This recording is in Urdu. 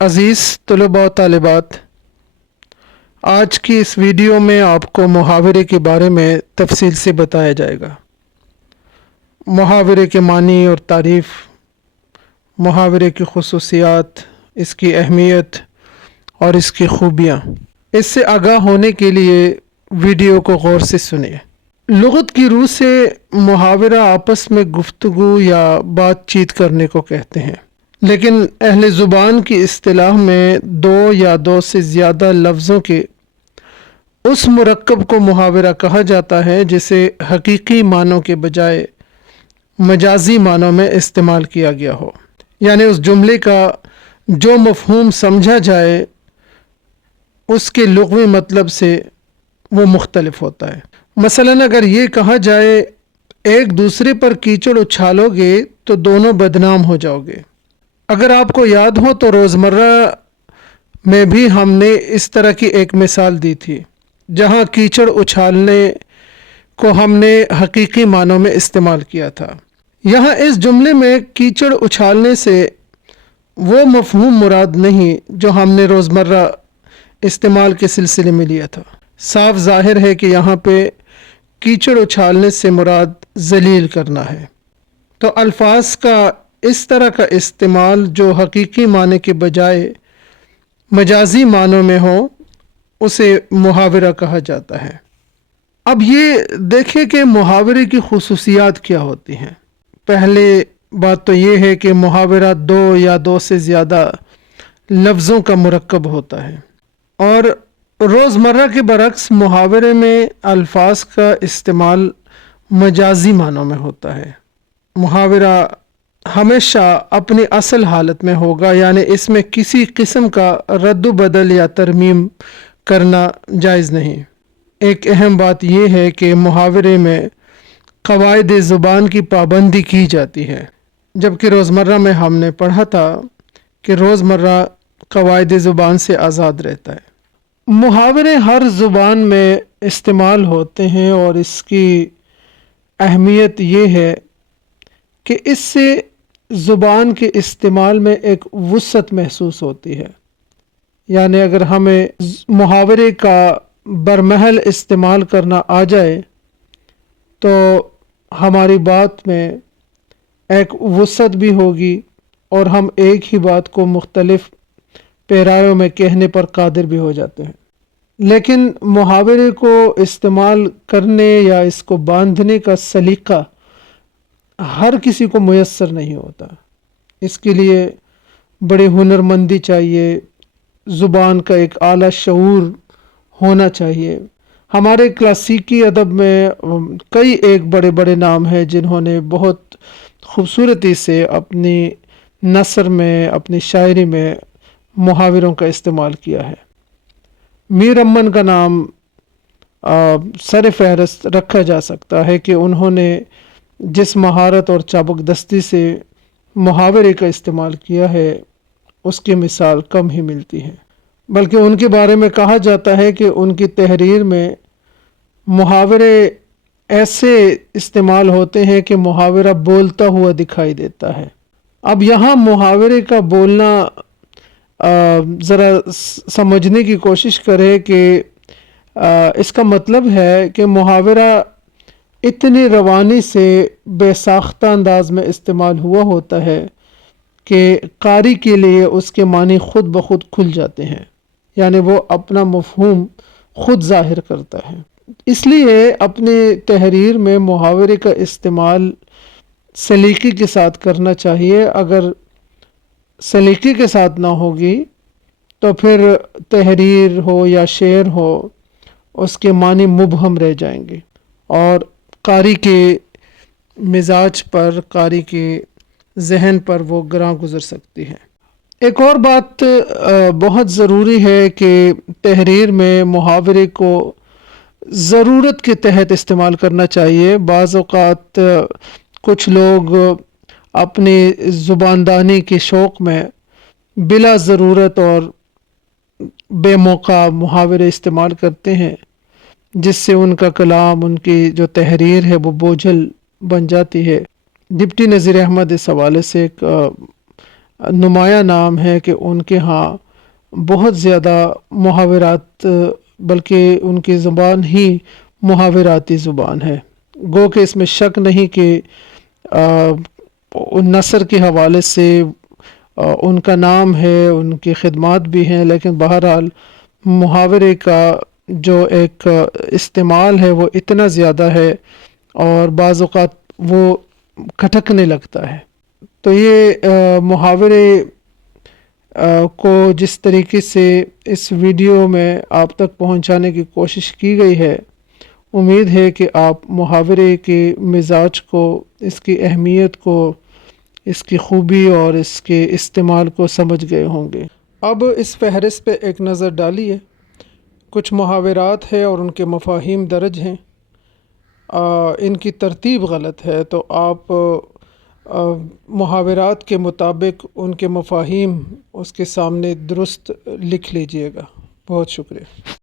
عزیز طلباء و طالبات، آج کی اس ویڈیو میں آپ کو محاورے کے بارے میں تفصیل سے بتایا جائے گا۔ محاورے کے معنی اور تعریف، محاورے کی خصوصیات، اس کی اہمیت اور اس کی خوبیاں۔ اس سے آگاہ ہونے کے لیے ویڈیو کو غور سے سنیں۔ لغت کی روح سے محاورہ آپس میں گفتگو یا بات چیت کرنے کو کہتے ہیں، لیکن اہل زبان کی اصطلاح میں دو یا دو سے زیادہ لفظوں کے اس مرکب کو محاورہ کہا جاتا ہے جسے حقیقی معنوں کے بجائے مجازی معنوں میں استعمال کیا گیا ہو، یعنی اس جملے کا جو مفہوم سمجھا جائے اس کے لغوی مطلب سے وہ مختلف ہوتا ہے۔ مثلاً اگر یہ کہا جائے ایک دوسرے پر کیچڑ اچھالو گے تو دونوں بدنام ہو جاؤ گے۔ اگر آپ کو یاد ہو تو روزمرہ میں بھی ہم نے اس طرح کی ایک مثال دی تھی جہاں کیچڑ اچھالنے کو ہم نے حقیقی معنوں میں استعمال کیا تھا۔ یہاں اس جملے میں کیچڑ اچھالنے سے وہ مفہوم مراد نہیں جو ہم نے روزمرہ استعمال کے سلسلے میں لیا تھا۔ صاف ظاہر ہے کہ یہاں پہ کیچڑ اچھالنے سے مراد ذلیل کرنا ہے، تو الفاظ کا اس طرح کا استعمال جو حقیقی معنی کے بجائے مجازی معنوں میں ہو اسے محاورہ کہا جاتا ہے۔ اب یہ دیکھیں کہ محاورے کی خصوصیات کیا ہوتی ہیں۔ پہلے بات تو یہ ہے کہ محاورہ دو یا دو سے زیادہ لفظوں کا مرکب ہوتا ہے، اور روزمرہ کے برعکس محاورے میں الفاظ کا استعمال مجازی معنوں میں ہوتا ہے۔ محاورہ ہمیشہ اپنی اصل حالت میں ہوگا، یعنی اس میں کسی قسم کا رد و بدل یا ترمیم کرنا جائز نہیں۔ ایک اہم بات یہ ہے کہ محاورے میں قواعد زبان کی پابندی کی جاتی ہے، جبکہ روزمرہ میں ہم نے پڑھا تھا کہ روزمرہ قواعد زبان سے آزاد رہتا ہے۔ محاورے ہر زبان میں استعمال ہوتے ہیں، اور اس کی اہمیت یہ ہے کہ اس سے زبان کے استعمال میں ایک وسعت محسوس ہوتی ہے، یعنی اگر ہمیں محاورے کا برمحل استعمال کرنا آ جائے تو ہماری بات میں ایک وسعت بھی ہوگی اور ہم ایک ہی بات کو مختلف پیرایوں میں کہنے پر قادر بھی ہو جاتے ہیں۔ لیکن محاورے کو استعمال کرنے یا اس کو باندھنے کا سلیقہ ہر کسی کو میسر نہیں ہوتا۔ اس کے لیے بڑی ہنرمندی چاہیے، زبان کا ایک اعلیٰ شعور ہونا چاہیے۔ ہمارے کلاسیکی ادب میں کئی ایک بڑے بڑے نام ہیں جنہوں نے بہت خوبصورتی سے اپنی نثر میں، اپنی شاعری میں محاوروں کا استعمال کیا ہے۔ میر امن کا نام سر فہرست رکھا جا سکتا ہے کہ انہوں نے جس مہارت اور چابک دستی سے محاورے کا استعمال کیا ہے اس کی مثال کم ہی ملتی ہے، بلکہ ان کے بارے میں کہا جاتا ہے کہ ان کی تحریر میں محاورے ایسے استعمال ہوتے ہیں کہ محاورہ بولتا ہوا دکھائی دیتا ہے۔ اب یہاں محاورے کا بولنا ذرا سمجھنے کی کوشش کرے کہ اس کا مطلب ہے کہ محاورہ اتنی روانی سے بے ساختہ انداز میں استعمال ہوا ہوتا ہے کہ قاری کے لیے اس کے معنی خود بخود کھل جاتے ہیں، یعنی وہ اپنا مفہوم خود ظاہر کرتا ہے۔ اس لیے اپنی تحریر میں محاورے کا استعمال سلیقے کے ساتھ کرنا چاہیے۔ اگر سلیقے کے ساتھ نہ ہوگی تو پھر تحریر ہو یا شعر ہو اس کے معنی مبہم رہ جائیں گے، اور قاری کے مزاج پر، قاری کے ذہن پر وہ گراں گزر سکتی ہے۔ ایک اور بات بہت ضروری ہے کہ تحریر میں محاورے کو ضرورت کے تحت استعمال کرنا چاہیے۔ بعض اوقات کچھ لوگ اپنی زباندانی کے شوق میں بلا ضرورت اور بے موقع محاورے استعمال کرتے ہیں، جس سے ان کا کلام، ان کی جو تحریر ہے وہ بوجھل بن جاتی ہے۔ ڈپٹی نذیر احمد اس حوالے سے ایک نمایاں نام ہے کہ ان کے ہاں بہت زیادہ محاورات، بلکہ ان کی زبان ہی محاوراتی زبان ہے۔ گو کہ اس میں شک نہیں کہ نثر کے حوالے سے ان کا نام ہے، ان کی خدمات بھی ہیں، لیکن بہرحال محاورے کا جو ایک استعمال ہے وہ اتنا زیادہ ہے اور بعض اوقات وہ کھٹکنے لگتا ہے۔ تو یہ محاورے کو جس طریقے سے اس ویڈیو میں آپ تک پہنچانے کی کوشش کی گئی ہے، امید ہے کہ آپ محاورے کے مزاج کو، اس کی اہمیت کو، اس کی خوبی اور اس کے استعمال کو سمجھ گئے ہوں گے۔ اب اس فہرست پہ ایک نظر ڈالیے۔ کچھ محاورات ہیں اور ان کے مفاہیم درج ہیں، ان کی ترتیب غلط ہے، تو آپ محاورات کے مطابق ان کے مفاہیم اس کے سامنے درست لکھ لیجئے گا۔ بہت شکریہ۔